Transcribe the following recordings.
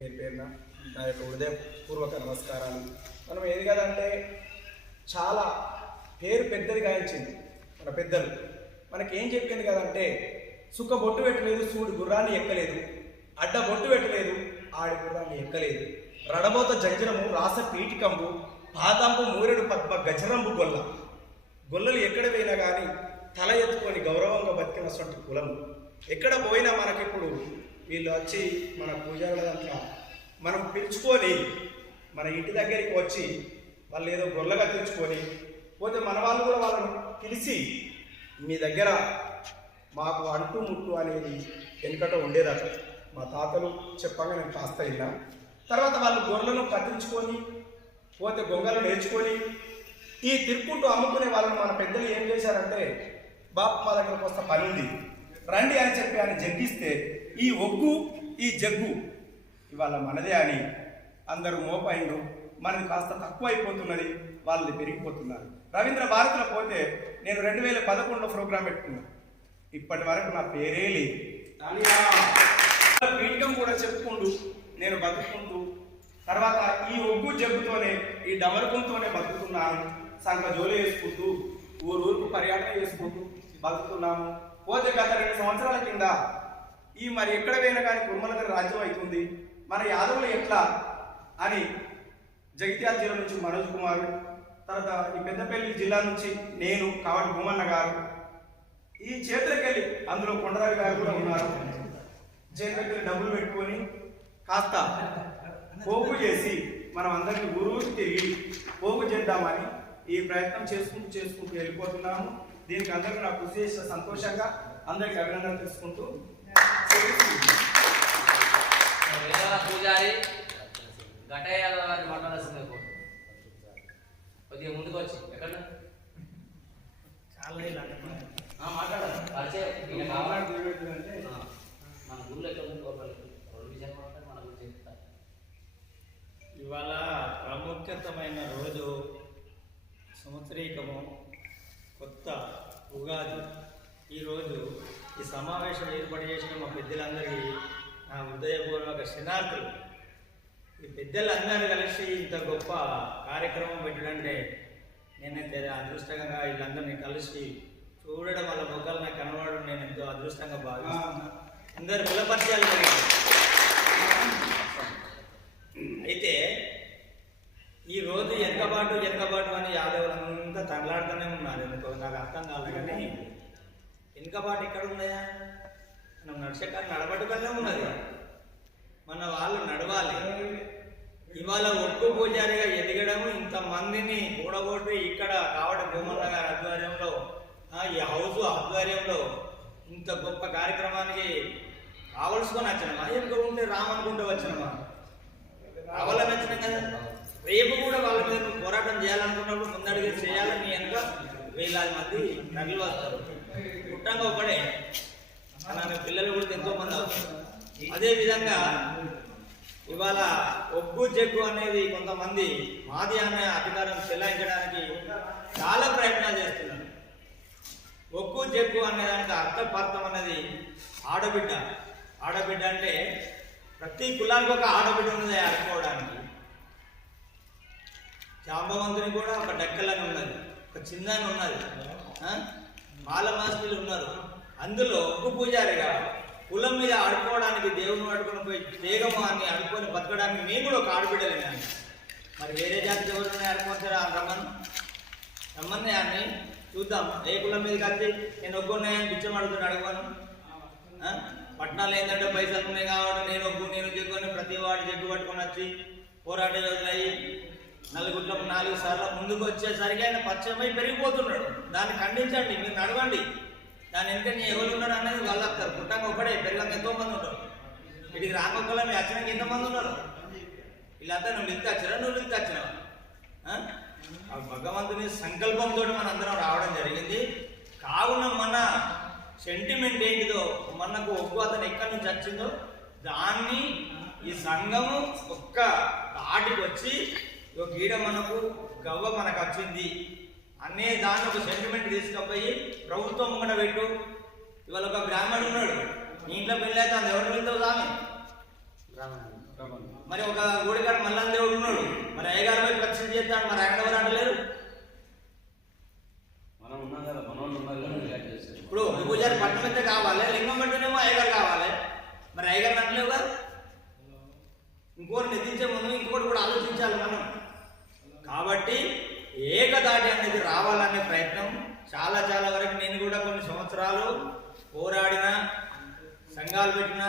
పేరున నా యొక్క హృదయపూర్వక నమస్కారాలు. మనం ఏది కదంటే చాలా పేరు పెద్దది గాయించింది మన పెద్దలు. మనకేం చెప్పింది కదంటే సుఖ బొట్టు పెట్టలేదు, సూడి గుర్రాన్ని ఎక్కలేదు, అడ్డ బొట్టు పెట్టలేదు, ఆడి గుర్రాన్ని ఎక్కలేదు, రడబోత జంజరము రాస పీటికంబు పాదంబు మూరెడు పద్మ గజరంబు గొల్లలు ఎక్కడ పోయినా కానీ తల ఎత్తుకొని గౌరవంగా బతికిన సొంటి కులము. ఎక్కడ పోయినా మనకిప్పుడు వీళ్ళు వచ్చి మన పూజల దాంట్లో మనం పిలుచుకొని మన ఇంటి దగ్గరికి వచ్చి వాళ్ళు ఏదో గొల్లగా తెచ్చుకొని పోతే మన వాళ్ళు కూడా వాళ్ళని పిలిచి మీ దగ్గర మాకు అంటు ముట్టు అనేది వెనుకట ఉండేదట. మా తాతలు చెప్పగా నేను కాస్త విన్నా. తర్వాత వాళ్ళు గొర్రెలను కత్తించుకొని పోతే గొంగలు నేర్చుకొని ఈ తిరుక్కుంటూ అమ్ముకునే వాళ్ళని మన పెద్దలు ఏం చేశారంటే, బాపు మా దగ్గరకు వస్తే పని ఉంది రండి అని చెప్పి ఆయన జగ్గిస్తే ఈ ఒగ్గు ఈ జగ్గు ఇవాళ మనదే అని అందరూ మోపైండు. మనది కాస్త తక్కువ అయిపోతున్నది, వాళ్ళది పెరిగిపోతున్నారు. రవీంద్ర భారతిలో పోతే నేను 2011లో ప్రోగ్రాం పెట్టుకున్నాను. ఇప్పటి వరకు నా పేరే లేదు. పీఠకం కూడా చెప్పుకుంటూ నేను బతుకుంటూ తర్వాత ఈ ఒగ్గు జగ్గుతోనే ఈ డమరుకంతోనే బతుకుతున్నాను. సంఘ జోలి వేసుకుంటూ ఊరుకు పర్యాటన చేసుకుంటూ బతుకుతున్నాము. పోతే గత 2 సంవత్సరాల కింద ఈ మరి ఎక్కడ పోయినా కానీ కుర్మల దగ్గర రాజ్యం అవుతుంది, మన యాదవులు ఎట్లా అని జగిత్యాల జిల్లా నుంచి మనోజ్ కుమార్, తర్వాత ఈ పెద్దపల్లి జిల్లా నుంచి నేను కావటి భూమన్న గారు ఈ చేతులకెళ్ళి అందులో కొండరావి గారు కూడా ఉన్నారు. చేతులకెళ్ళి డబ్బులు పెట్టుకొని కాస్త పోగు చేసి మనం అందరికీ ఊరూరు తిరిగి పోగు చేద్దామని ఈ ప్రయత్నం చేసుకుంటూ వెళ్ళిపోతున్నాము. దీనికి అందరికీ నాకు కృషి చేసిన సంతోషంగా అందరికీ అభినందనలు తెలుసుకుంటూ పూజారి ఘటయాల వారి మాట్లాడాల్సిందే కొద్దిగా ముందుకు వచ్చి ఎక్కడ మాట్లాడాలి మన గుళ్ళు ఎక్కడ మన గురించి చెప్తారు. ఇవాళ ప్రాముఖ్యతమైన రోజు సంవత్సరీకము కొత్త ఉగాది. ఈరోజు ఈ సమావేశం ఏర్పాటు చేసిన మా పెద్దలందరికీ నా హృదయపూర్వక శనార్థులు. ఈ పెద్దలందరూ కలిసి ఇంత గొప్ప కార్యక్రమం పెట్టడంటే నేనైతే అదృష్టంగా వీళ్ళందరినీ కలిసి చూడడం వాళ్ళ ముఖాలు నాకు కనబడడం నేను ఎంతో అదృష్టంగా భావిస్తున్నాను. అందరు కులపరిచయాలు జరిగాయి. అయితే ఈరోజు వెనకబాటు అని యాదవులంతా తగలాడుతూనే ఉన్నారు. ఎందుకో నాకు అర్థం కాదు. కానీ వెనుకబాటు ఎక్కడ ఉన్నాయా? మనం నడిచేకాన్ని నడబట్టుకనే ఉన్నది. మన వాళ్ళు నడవాలి. ఇవాళ ఒక్కు పూజారిగా ఎదగడము, ఇంతమందిని కూడగొట్టి ఇక్కడ కావటి భూమన్న గారి ఆధ్వర్యంలో ఈ హౌస్ ఆధ్వర్యంలో ఇంత గొప్ప కార్యక్రమానికి కావలసుకొని వచ్చినమా? ఎందుకు ఉంటే రామనుకుంటూ వచ్చినమా? రావాలని వచ్చినాం కదా. రేపు కూడా వాళ్ళ మీద నువ్వు పోరాటం చేయాలనుకున్నప్పుడు ముందడుగు చేయాలని వెనుక 1000 మంది నగలు వస్తారు. పుట్టంగా ఒకడే అలానే పిల్లలు కూడా ఎంతో మంది అవుతారు. అదేవిధంగా ఇవాళ ఒగ్గు జగ్గు అనేది కొంతమంది మాది అనే అధికారం చెలాయించడానికి చాలా ప్రయత్నాలు చేస్తున్నారు. ఒగ్గు జగ్గు అనేదానికి అర్థపార్థం అనేది ఆడబిడ్డ. ఆడబిడ్డ అంటే ప్రతి కులానికి ఒక ఆడబిడ్డ ఉన్నది ఆడుకోవడానికి. జాంబవంతుని కూడా ఒక డెక్కలని ఉన్నది, ఒక చిన్నని ఉన్నది, మాలమాస్తులు ఉన్నారు. అందులో ఒగ్గు పూజారిగా కులం మీద ఆడుకోవడానికి దేవుని ఆడుకొని పోయి దేగము అని ఆడుకొని బతకడానికి మేము కూడా ఒక ఆడబిడ్డలే. కానీ మరి వేరే జాతి ఎవరైనా ఆడుకుంటారా? రమ్మని అని చూద్దాం. ఏ కులం మీద కలిసి నేను ఒగ్గున్నాయని బిచ్చం అడుగుతాను అడగను. పట్టణాలు ఏంటంటే పైసలు ఉన్నాయి కాబట్టి నేను ఒగ్గు నేను జగ్గుని ప్రతి వాడు జగ్గు పట్టుకొని వచ్చి పోరాట యోధులయ్యి 4 సార్లు ముందుకు వచ్చేసరికి ఆయన పరిచయమై పెరిగిపోతున్నాడు. దాన్ని ఖండించండి, మీరు నడవండి. దాని ఎందుకంటే ఎవరు ఉన్నారు అనేది వాళ్ళు వస్తారు. పుట్టంగా ఒకడే, పెరగంగా ఎంతో మంది ఉంటారు. వీటికి రాకొక్కల మీ వచ్చినాక ఎంతమంది ఉన్నారు? వీళ్ళంతా నువ్వు లింక్ వచ్చినా నువ్వు లింక్ వచ్చినావు. భగవంతుని సంకల్పంతో మన అందరం రావడం జరిగింది. కావున మన సెంటిమెంట్ ఏంటిదో, మనకు ఒగ్గు అతను ఎక్కడి నుంచి వచ్చిందో దాన్ని ఈ సంఘము ఒక్క తాటికి వచ్చి గీడ మనకు గవ్వ మనకు వచ్చింది అనే దాన్ని ఒక సెంటిమెంట్ తీసుకుపోయి ప్రభుత్వం ముంగట పెట్టు. ఇవాళ ఒక బ్రాహ్మణుడు ఉన్నాడు, నీ ఇంట్లో పెళ్ళి అయితే అది ఎవరు వెళ్తావు? రామే మరి ఒక గోడికాడ మల్లాల దేవుడు ఉన్నాడు, మరి అయ్యగారు పోయి ప్రదక్షిణ చేస్తాడు, మరి ఆయన ఎవరు అంటలేరు. ఇప్పుడు ఒక పూజారి పట్టణం అయితే కావాలి, లింగం పెట్టినేమో అయ్యగారు కావాలి, మరి అయ్యగారు అంటలేవు కదా. ఇంకోటి నిధించే ముందు ఇంకోటి కూడా ఆలోచించాలి మనం. కాబట్టి ఏకదాటి అనేది రావాలనే ప్రయత్నం చాలా చాలా వరకు నేను కూడా కొన్ని సంవత్సరాలు పోరాడిన, సంఘాలు పెట్టిన,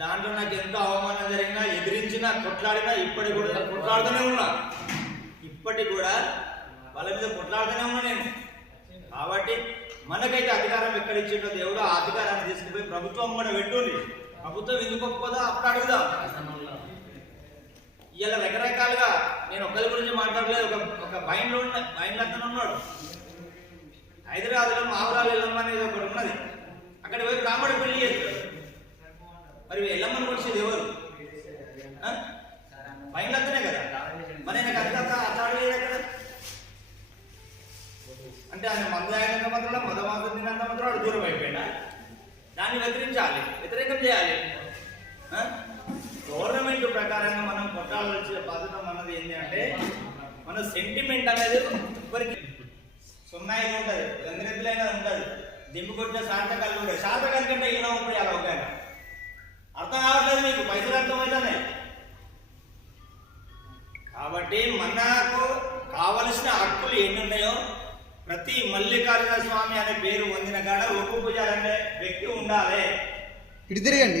దాంట్లో నాకు ఎంతో అవమానం జరిగినా, ఎదిరించినా, కొట్లాడినా, ఇప్పటికి కూడా కొట్లాడుతూనే ఉన్నా. ఇప్పటికి కూడా వాళ్ళ మీద కొట్లాడుతూనే ఉన్నా నేను. కాబట్టి మనకైతే అధికారం ఎక్కడ ఇచ్చిండో దేవుడు ఆ అధికారాన్ని తీసుకుపోయి ప్రభుత్వం కూడా పెట్టుంది. ప్రభుత్వం ఎందుకు ఒప్పుకోదా అప్పుడు అడుగుదాం. ఇలా రకరకాలుగా నేను ఒకరి గురించి మాట్లాడలేదు. ఒక బైండ్లతను ఉన్నాడు హైదరాబాద్లో, మావురాలు ఎల్లమ్మ అనేది ఒకటి ఉన్నది. అక్కడ పోయి బ్రాహ్మడు పెళ్లి చేస్తాడు. మరి ఎల్లమ్మను కొలిసేది ఎవరు? బైండ్లతనే కదా. మరి నాకు అధికార అచ్చాడలేదు అక్కడ. అంటే ఆయన మందు ఆయన మాత్రం మదమాసం తిన్నంత మాత్రం వాడు దూరం అయిపోయినా దాన్ని వ్యతిరేకం చేయాలి. గవర్నమెంట్ ప్రకారంగా మనం కొట్టాల్సిన బాధ్యత మనది ఏంటి అంటే, మన సెంటిమెంట్ అనేది ఎవరికి సున్నాయి ఉంటుంది, గంగిరెద్దులైనా ఉంటుంది, దింపు కొట్టిన సార్థకాలు ఉంటాయి. సార్థకాల కంటే ఈయన ఉంటుంది అలా ఒక అర్థం కావట్లేదు మీకు, పైసలు అర్థమవుతున్నాయి. కాబట్టి మనకు కావలసిన హక్కులు ఎన్ని ఉన్నాయో ప్రతి మల్లికార్జున స్వామి అనే పేరు పొందిన కాడ ఒక్క పూజారి అనే వ్యక్తి ఉండాలి. ఇటు తిరగండి.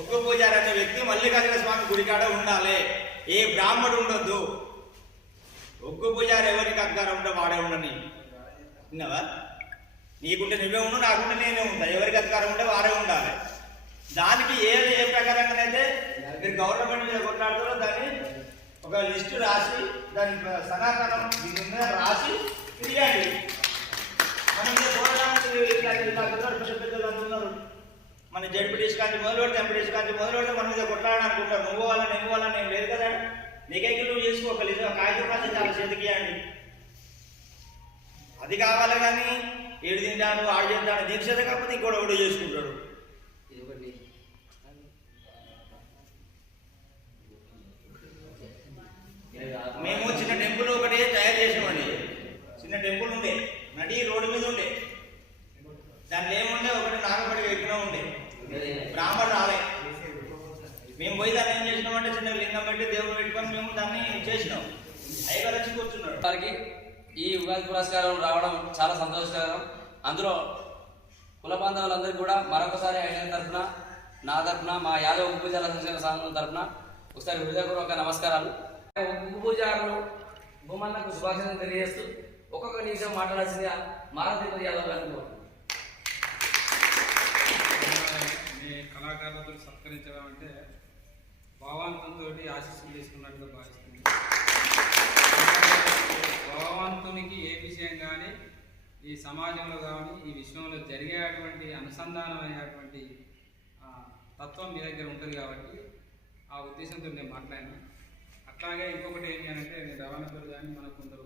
ఒక్క పూజారి అనే వ్యక్తి మల్లికార్జున స్వామి గుడి కాడ ఉండాలి. ఏ బ్రాహ్మడు ఉండొద్దు. ఒక్క పూజారి ఎవరికి అధికారం ఉంటే వాడే ఉండని. విన్నావా? నీకుంటే నువ్వే ఉండు, నాకుంటే నేనే ఉంటా. ఎవరికి అధికారం ఉంటే వారే ఉండాలి. దానికి ఏ ప్రకారంగానైతే మీరు గవర్నమెంట్ మీద కొట్లాడుతారో దాన్ని ఒక లిస్టు రాసి దాని సనాతనం రాసి తిరిగండి. మనం పెద్దలు అంటున్నారు, మన జడ్పీటీసీ కాంచి మొదలు పెడితే ఎంపీటీసీ కాంచి మొదలు పెడితే మన మీద కొట్లాడాలనుకుంటారు. నువ్వు వాళ్ళని ఏం లేదు కదా. నీకైతే నువ్వు చేసుకో, ఒక కాగితం రాసి చాలా చేతికి ఇవ్వండి. అది కావాలి కానీ ఏడు తింటాను ఆడు తింటాను దీక్షత కాకపోతే ఇంకోటి చేసుకుంటాడు. మేము చిన్న టెంపుల్ ఒకటి తయారు చేసామండి. చిన్న టెంపుల్ ఉండే, నడి రోడ్డు మీద ఉండే. దాంట్లో ఏముండే, ఒకటి నాగపడి ఎక్కినా ఉండే. బ్రాహ్మడు రాలే. మేము పోయి దాన్ని ఏం చేసినామంటే చిన్న లింగం పెట్టి దేవుడు పెట్టుకొని మేము దాన్ని చేసినాం. అయ్యగారు వచ్చి కూర్చున్నాడు. వారికి ఈ ఉగాది పురస్కారం రావడం చాలా సంతోషకరం. అందులో కుల బాంధవులందరికీ కూడా మరొకసారి ఆయన తరఫున, నా తరఫున, మా యాదవ్ ఉప్పు పూజారుల సంక్షేమ సంఘం తరఫున ఒకసారి హృదయపూర్వక నమస్కారాలు. ఉప్పు పూజారులు భూమన్నకు శుభాకాంక్షలు తెలియజేస్తూ ఒక్కొక్క నిమిషం మాట్లాడాల్సిందిగా మారుతి యాదవ్ గారు. కళాకారులతో సత్కరించడం అంటే భావాంతంతో ఆశీస్సులు తీసుకున్నట్టుగా భావిస్తుంది. భగవంతునికి ఏ విషయం కానీ ఈ సమాజంలో కానీ ఈ విశ్వంలో జరిగేటువంటి అనుసంధానమైనటువంటి తత్వం మీ దగ్గర ఉంటుంది కాబట్టి ఆ ఉద్దేశంతో నేను మాట్లాడినా. అట్లాగే ఇంకొకటి ఏంటి అంటే, నేను రవాణా పేరు కానీ మనకు కొందరు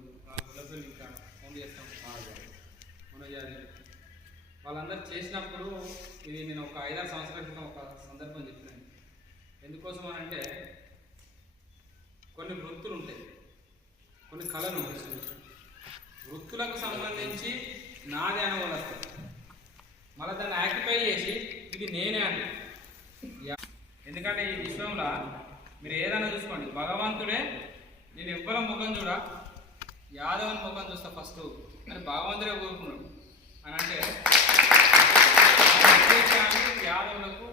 గుల్లపల్లి ఇంకా ఫోన్ చేస్తాం మనోజారి వాళ్ళందరూ చేసినప్పుడు ఇది నేను ఒక 5-6 సంవత్సరాల క్రితం ఒక సందర్భం చెప్పినాను. ఎందుకోసం అంటే కొన్ని వృత్తులు ఉంటాయి, కొన్ని కళలు ఉంటాయి. వృత్తులకు సంబంధించి నాదే అని వాళ్ళు వస్తారు. మళ్ళీ దాన్ని యాక్టిఫై చేసి ఇది నేనే అని. ఎందుకంటే ఈ విశ్వంలో మీరు ఏదైనా చూసుకోండి, భగవంతుడే నేను ఎవ్వరం ముఖం చూడ యాదవుని ముఖం చూస్తా ఫస్ట్ అని భగవంతుడే కోరుకున్నాడు అని. అంటే యాదవులకు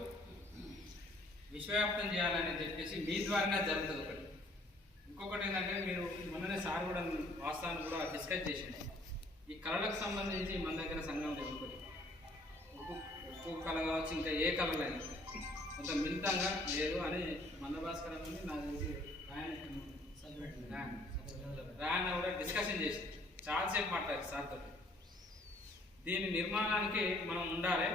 విశ్వవ్యాప్తం చేయాలని చెప్పేసి మీ ద్వారానే జరుగుతుంది ఒకటి. ఇంకొకటి ఏంటంటే, మీరు మొన్ననే సార్ కూడా వాస్తవాన్ని కూడా డిస్కస్ చేసింది. ఈ కళలకు సంబంధించి మన దగ్గర సంఘం జరుగుతుంది. ఉప్పు కళ కావచ్చు, ఇంకా ఏ కళలైనా కొంత మిళితంగా లేదు అని మందభాస్కర్ అని నాకు తెలిసి రాయన కూడా డిస్కషన్ చేసి చాలాసేపు మాట్లాడారు సార్తో. దీని నిర్మాణానికి మనం ఉండాలి.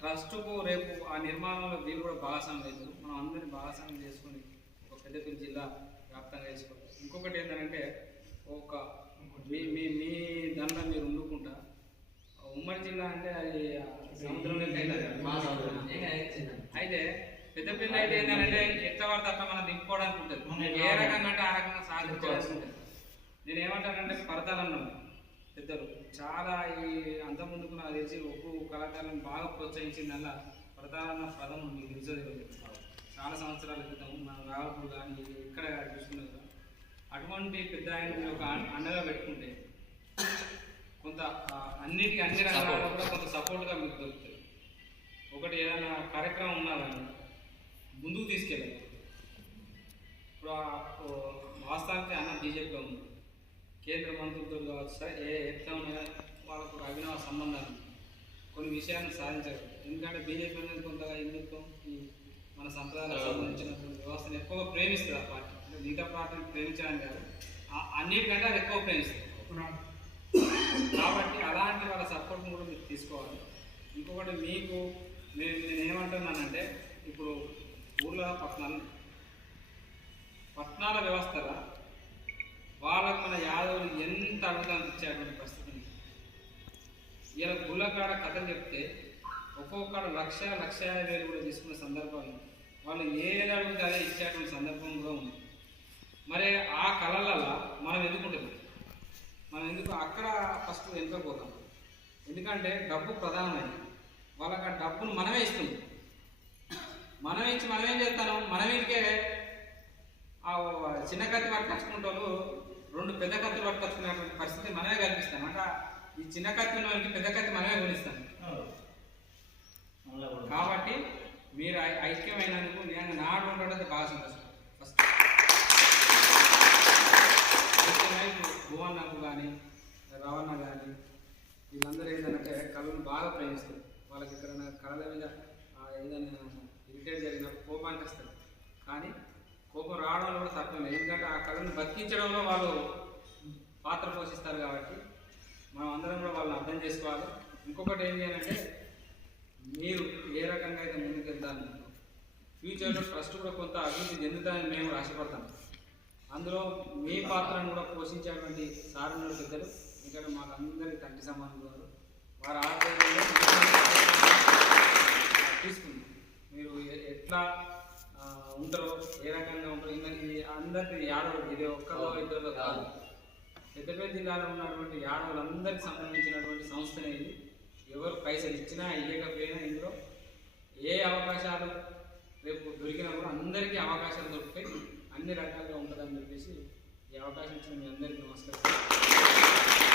ట్రస్టుకు రేపు ఆ నిర్మాణంలో వీళ్ళు కూడా భాగస్వామ్యం లేదు. మనం అందరినీ భాగస్వామ్యం చేసుకొని ఒక పెద్దపల్లి జిల్లా వ్యాప్తంగా చేసుకోవాలి. ఇంకొకటి ఏంటంటే, ఒక మీ మీ మీ దాంట్లో మీరు వండుకుంటా ఉమ్మడి జిల్లా అంటే అది సముద్రంలోకి అవుతుంది. మా సముద్రం. అయితే పెద్దపల్లి అయితే ఏంటంటే ఎట్లా పడితే అట్లా మనం దింపుకోవడానికి ఉంటుంది. ఏ రకంగా అంటే ఆ రకంగా సాధించాల్సి ఉంటుంది. నేను ఏమంటానంటే పరతాలన్నాను పెద్దలు చాలా ఈ అంత ముందుకు నాకు తెలిసి ఒక్కు కళాకారులను బాగా ప్రోత్సహించిందల్లా పరతాలన్న పదం మీకు తెలుసు. చాలా సంవత్సరాల క్రితం మనం రావప్పుడు కానీ ఇక్కడ చూసుకున్నాం కదా, అటువంటి పెద్ద ఆయన మీరు ఒక అండగా పెట్టుకుంటే కొంత అన్నిటికీ అన్ని రంగాల్లో కూడా కొంత సపోర్ట్గా మీకు దొరుకుతుంది. ఒకటి ఏదైనా కార్యక్రమం ఉన్నా కానీ ముందుకు తీసుకెళ్ళాలి. ఇప్పుడు వాస్తవానికి అన్న బీజేపీలో ఉంది, కేంద్ర మంత్రులతో కావచ్చు సార్, ఏ ఎట్లా ఉన్నా వాళ్ళకు అభినవ సంబంధాలు కొన్ని విషయాలను సాధించారు. ఎందుకంటే బీజేపీ అనేది కొంతగా హిందుత్వం ఈ మన సంప్రదాయాలకు సంబంధించినటువంటి వ్యవస్థను ఎక్కువగా ప్రేమిస్తుంది ఆ పార్టీ. అంటే మిగతా పార్టీని ప్రేమించడానికి కాదు, అన్నిటికంటే అది ఎక్కువ ప్రేమిస్తుంది. కాబట్టి అలాంటి వాళ్ళ సపోర్ట్ని కూడా మీరు తీసుకోవాలి. ఇంకొకటి మీకు నేను ఏమంటున్నానంటే, ఇప్పుడు ఊళ్ళో పట్టణాల వ్యవస్థలో వాళ్ళకు మన యాదవులు ఎంత అడుగుతాను ఇచ్చేటువంటి పరిస్థితి ఉంది. ఇలా గుళ్ళకాడ కథలు చెప్తే ఒక్కొక్కడ 1,50,000 కూడా తీసుకున్న సందర్భాలు, వాళ్ళు ఏది అడిగితే అదే ఇచ్చేటువంటి సందర్భం కూడా ఉంది. మరి ఆ కళలలో మనం ఎందుకుంటుంది, మనం ఎందుకు అక్కడ ఫస్ట్ వెనుకపోతాం? ఎందుకంటే డబ్బు ప్రధానమైనది. వాళ్ళకి ఆ డబ్బును మనమే ఇస్తుంది. మనం ఇచ్చి మనం ఏం చేస్తాను, మనం ఇంటికే ఆ చిన్న కత్తి పట్టుకొచ్చుకుంటారు, 2 పెద్ద కత్తులు పట్టుకొచ్చుకునేటువంటి పరిస్థితి మనమే కల్పిస్తాం. అంటే ఈ చిన్న కత్తి ఉన్నవారికి పెద్ద కత్తి మనమే కొనిస్తాం. కాబట్టి మీరు ఐక్యమైనందుకు నేను నాడు ఉండడం బాగా సంతోషం. ఫస్ట్ భువన్నకు కానీ రవణ కానీ వీళ్ళందరూ ఏంటంటే కళను బాగా ప్రేమిస్తారు. వాళ్ళకి ఇక్కడ కళల మీద ఏదైనా ఇరిటేట్ జరిగిన కోపానికి వస్తారు. కానీ కోపం రావడంలో కూడా తప్పలేదు, ఎందుకంటే ఆ కళను బతికించడంలో వాళ్ళు పాత్ర పోషిస్తారు. కాబట్టి మనం అందరం కూడా వాళ్ళని అర్థం చేసుకోవాలి. ఇంకొకటి ఏంటి అంటే, మీరు ఏ రకంగా అయితే ముందుకు వెళ్తాను, ఫ్యూచర్లో ట్రస్ట్ కూడా కొంత అభివృద్ధి చెందుతాయని మేము ఆశపడతాం. అందులో మీ పాత్రను కూడా పోషించేటువంటి సారణ పెద్దలు ఇక్కడ మాకు అందరికీ తండ్రి సమానులు వారు, వారి ఆధ్వర్యంలో తీసుకుంది. మీరు ఎట్లా ఉంటారో, ఏ రకంగా ఉంటారో, ఇది అందరికీ యాదవులు, ఇది ఒక్కలో ఇద్దరులో కాదు, పెద్దపల్లి జిల్లాలో ఉన్నటువంటి యాదవులందరికీ సంబంధించినటువంటి సంస్థనే ఇది. ఎవరు పైసలు ఇచ్చినా ఇవ్వకపోయినా ఇందులో ఏ అవకాశాలు రేపు దొరికినా కూడా అందరికీ అవకాశాలు దొరుకుతాయి, అన్ని రకాలుగా ఉంటుందని చెప్పేసి ఈ అవకాశం ఇచ్చిన మీ అందరికీ నమస్కారం.